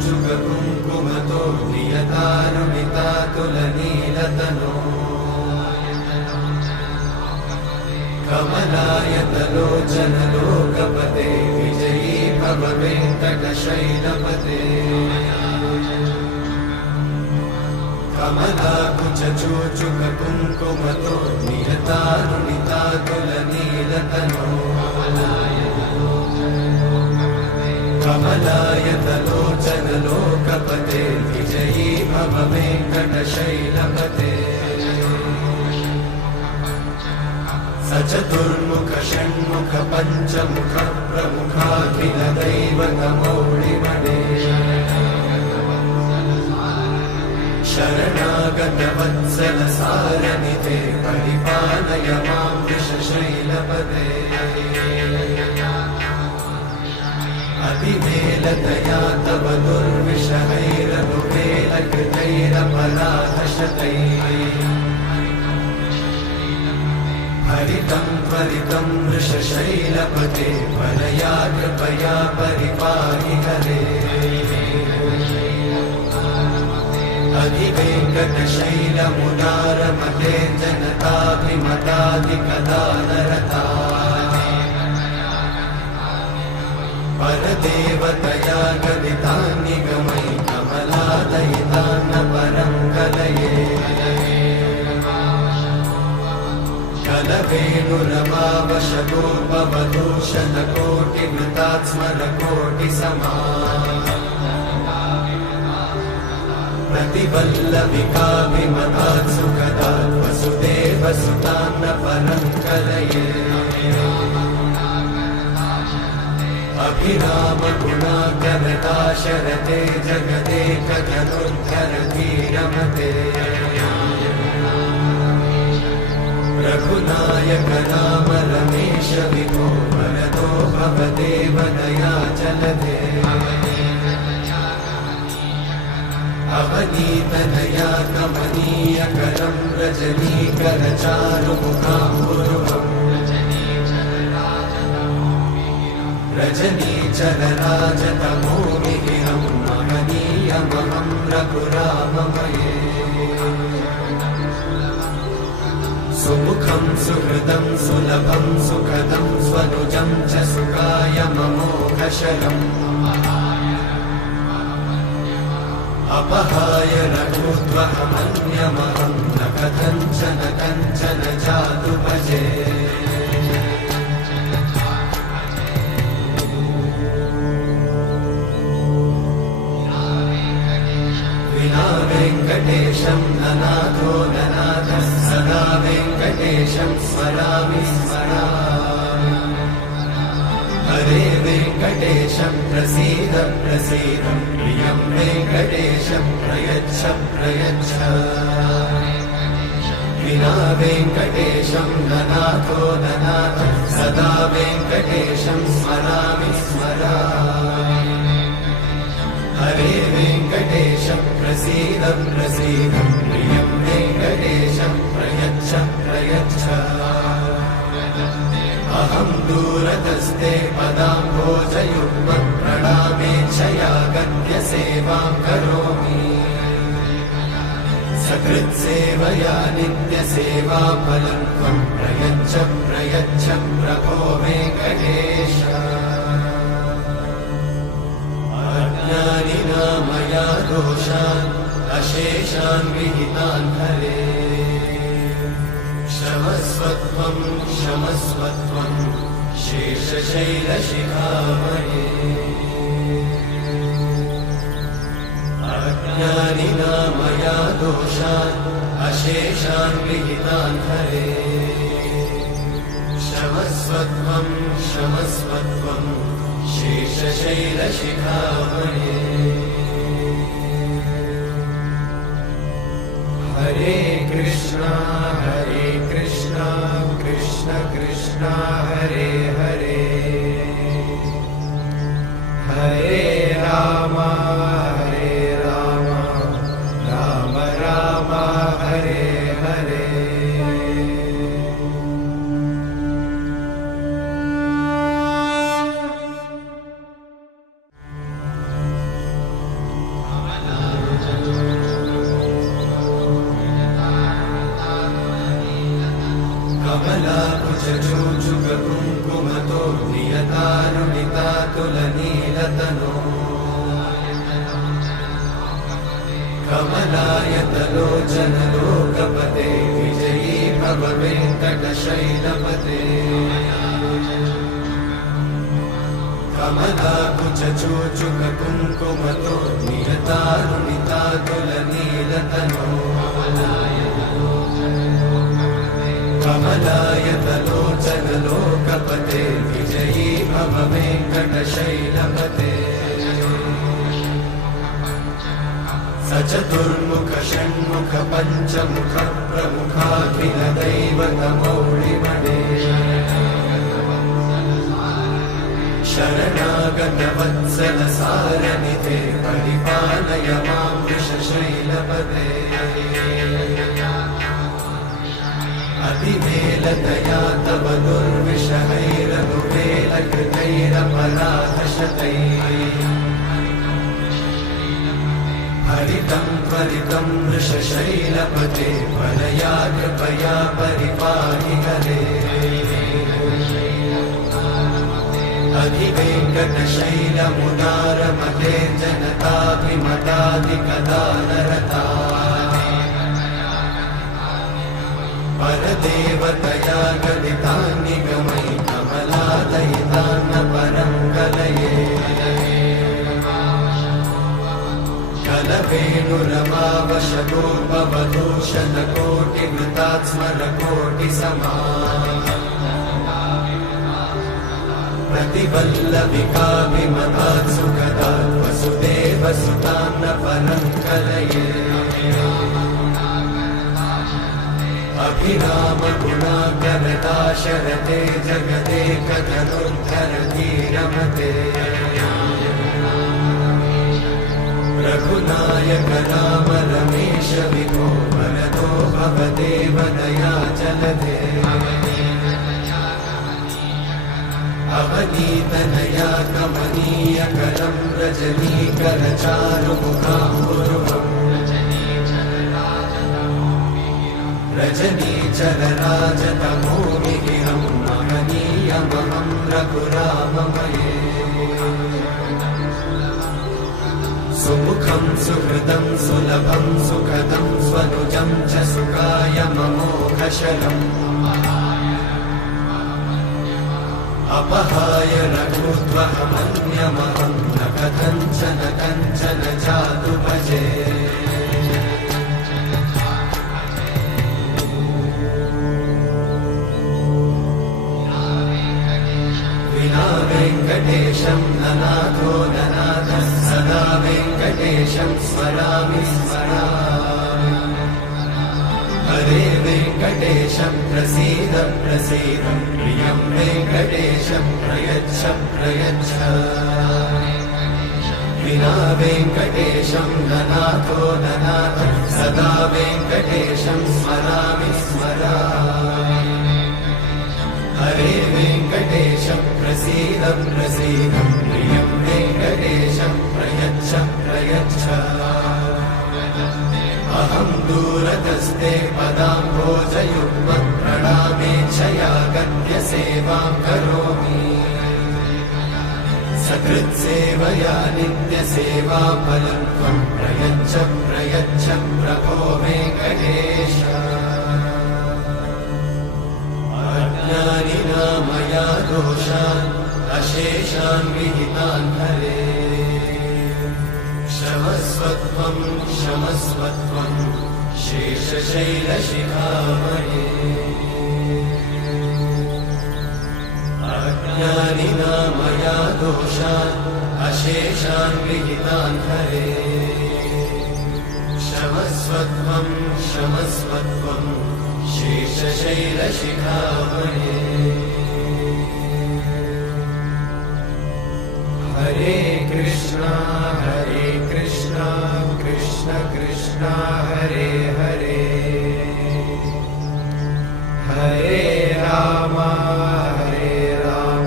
चूचुक कुङ्कुमतो नियतारुणितातुलनीलतनो कमलायतलोचन लोकपते विजयी भव वेङ्कटशैलपते कमलाकुचूचुक कुङ्कुमतो नियतारुणितातुलनीलतनो कमलायतलोचन लोकपते विजयी भव वेङ्कटशैलपते सचतुर्मुख षण्मुख पञ्चमुख प्रमुखाखिल दैवतमौळिमणे शरणागत वत्सल सारनिधे परिपालय मां वृषशैलपते अतिवेलतया तव दुर्विषहैरनुवेलकृतैरपराधशतैः हरितं त्वरितं वृषशैलपते वरया कृपया परिपाहि हरे अधिवेङ्कटशैलमुदारमते जनताभिमताधिकदानरता परदेवतया गदितान्निगमै कमलादयितान्न परं कलये कलवेणुरवावशतोपवधूशतकोटिवृतात् स्मरकोटिसमा प्रतिवल्लविकाभिमतात् सुखदात् वसुदेवसुतान्न परं कलये अभिरामगुणाकरदाशरथे जगदेकधनुर्धरधीरमते रघुनायक राम रमेश विभो वरदो भवदेव दयाचलधे अवनीतनया कमनीयकरं रजनीकरचारुमुखाम्बुरुहम् रजनीचरराजतमोमिहिरं महनीयमहं रघुराममये सुमुखं सुहृदं सुलभं सुखदं स्वनुजं च सुखायममोघशरम् अपहाय रघुत्वहमन्यमहं न कथञ्चन कञ्चन जातु भजे विना वेङ्कटेशं ननाथो ननाथः सदा वेङ्कटेशं स्मरामि स्मरामि हरे वेङ्कटेशं प्रसीद प्रसीद प्रियं वेङ्कटेशं प्रयच्छ प्रयच्छ विना वेङ्कटेशं ननाथो ननाथः सदा वेङ्कटेशं स्मरामि स्मरामि हरे वेङ्कटेशं प्रसीद प्रसीद प्रियं वेङ्कटेशं प्रयच्छ प्रयच्छ अहं दूरतस्ते पदाम्भोजयुग्मं प्रणामेच्छया गद्य सेवां करोमि सकृत्सेवया नित्यसेवाफलं त्वं प्रयच्छ प्रयच्छ प्रभो वेङ्कटेश अज्ञानिना मया दोषान् अशेषान् विहितान् हरे क्षमस्वत्वं क्षमस्वत्वं शेषशैलशिखामणे अज्ञानिना मया दोषान् अशेषान् विहितान् हरे क्षमस्वत्वं क्षमस्वत्वं शेषशैलशिखामणे हरे कृष्णा कृष्ण कृष्ण हरे हरे हरे राम राम राम हरे हरे कमलाकुचूचुक कुङ्कुमतो नियतारुणितातुलनीलतनो कमलायतलोचनलोकपते विजयी भव वेङ्कटशैलपते कमलाकुचूचुक कुङ्कुमतो नियतारुणितातुलनीलतनो कमलायतलोचनलोकपते विजयी भव वेङ्कटशैलपते सचतुर्मुख षण्मुख पञ्चमुख प्रमुखाखिल दैवतमौळिमणे शरणागत वत्सल सारनिधे परिपालय मां वृषशैलपते अतिवेलतया तव दुर्विषहैरनुवेलकृतैरपराधशतैः हरितं त्वरितं वृषशैलपते वरया कृपया परिपाहि हरे अधिवेङ्कटशैलमुदारमते जनताभिमताधिकदानरता परदेवतया गदितान्निगमै कमलादयितान्न परं कलये कलवेणुरमावशतोपवधूषणकोटिवृतात्स्मरकोटिसमा प्रतिवल्लविकाभिमतात् सुखदात् वसुदेवसुतान्न परं कलये अभिरामगुणाकरदाशरथे जगदेकधनुर्धरधीरमते रघुनायक राम रमेश विभो वरदो भवदेव दयाचलधे अवनीतनया कमनीयकरं रजनीकरचारुमुखाम्बुरुहम् रजनीचरराजतमोमिहिरं महनीयमहं रघुराममये सुमुखं सुहृदं सुलभं सुखदं स्वनुजं च सुखाय ममोघशरम् अपहाय रघुत्वहमन्यमहं न कथञ्चन जातु भजे विना वेङ्कटेशं ननाथो ननाथः सदा वेङ्कटेशं स्मरामि स्मरामि हरे वेङ्कटेशं प्रसीद प्रसीद प्रियं वेङ्कटेशं प्रयच्छ प्रयच्छ विना वेङ्कटेशं ननाथो ननाथः सदा वेङ्कटेशं स्मरामि स्मरामि हरे वेङ्कटेशं प्रसीद प्रसीद प्रियं वेङ्कटेशं प्रयच्छ प्रयच्छ अहं दूरतस्ते पदाम्भोजयुग्मं प्रणामेच्छया गद्य सेवां करोमि सकृत्सेवया नित्यसेवाफलं त्वं प्रयच्छ प्रयच्छ प्रभो वेङ्कटेश अज्ञानिना मया दोषान् अशेषान् विहितान् हरे क्षमस्वत्वं क्षमस्वत्वं शेषशैलशिखामणे अज्ञानिना मया दोषान् अशेषान् विहितान् हरे क्षमस्वत्वं क्षमस्वत्वं शेषशैलशिखामणे हरे कृष्णा कृष्ण कृष्ण हरे हरे हरे राम राम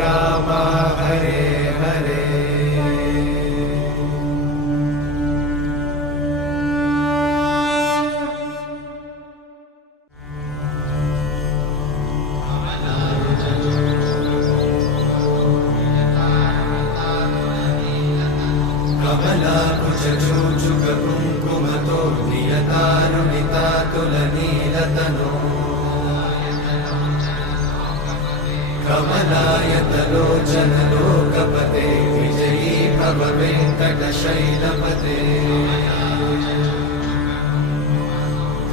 राम हरे हरे कमलायतलोचनलोकपते विजयी भव वेङ्कटशैलपते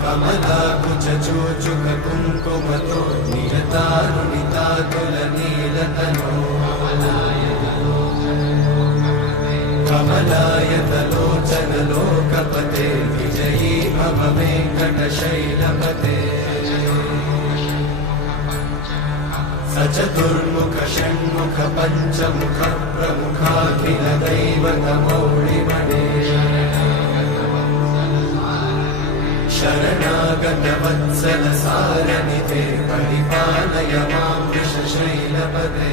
कमलाकुचूचुककुङ्कुमतो नियतानुनितातुलनीलतनो कमलायतलोचनलोकपते विजयी भव वेङ्कटशैलपते सचतुर्मुख षण्मुख पञ्चमुख प्रमुखाखिल दैवतमौळिमणे शरणागत वत्सल सारनिधे परिपालय मां वृषशैलपते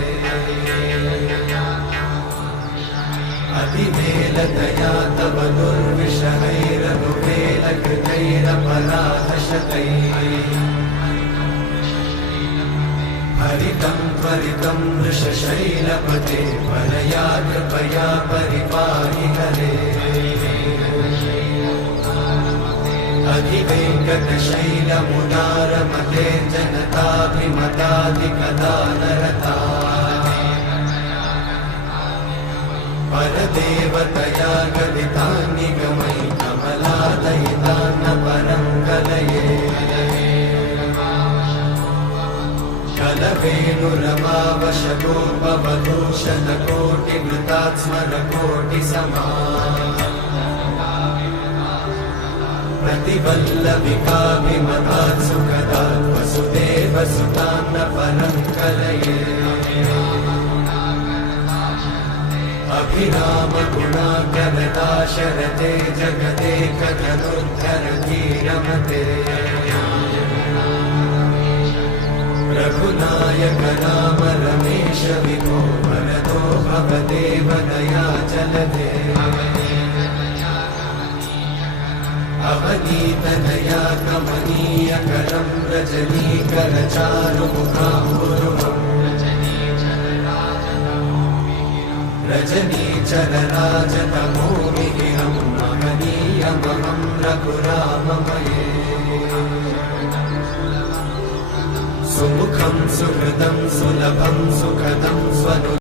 अतिवेलतया तव दुर्विषहैरनुवेलकृतैरपराधशतैः हरितं त्वरितं वृषशैलपते परया कृपया परिपाहि हरे अधिवेङ्कटशैलमुदारमते जनताभिमताधिकदानरता परदेवतया गदितान्निगमयि कमलादयितान्न परं कलये कलवेणुरमावशगोपवधूषणकोटिवृतात्स्मरकोटिसमा प्रतिवल्लभिकाभिमतात् सुखदात् वसुदेवसुतान्न परं कलये अभिरामगुणाकरदाशरथे जगदेकधनुर्धरधीरमते रघुनायक राम रमेश विभो वरदो भवदेव दयाचलधे अवनीतनया कमनीयकरं रजनीकरचारुमुखाम्बुरुहम् रजनीचरराजतमोमिहिरं महनीयमहं रघुराममये सुमुखं सुहृदं सुलभं सुखदं स्वनु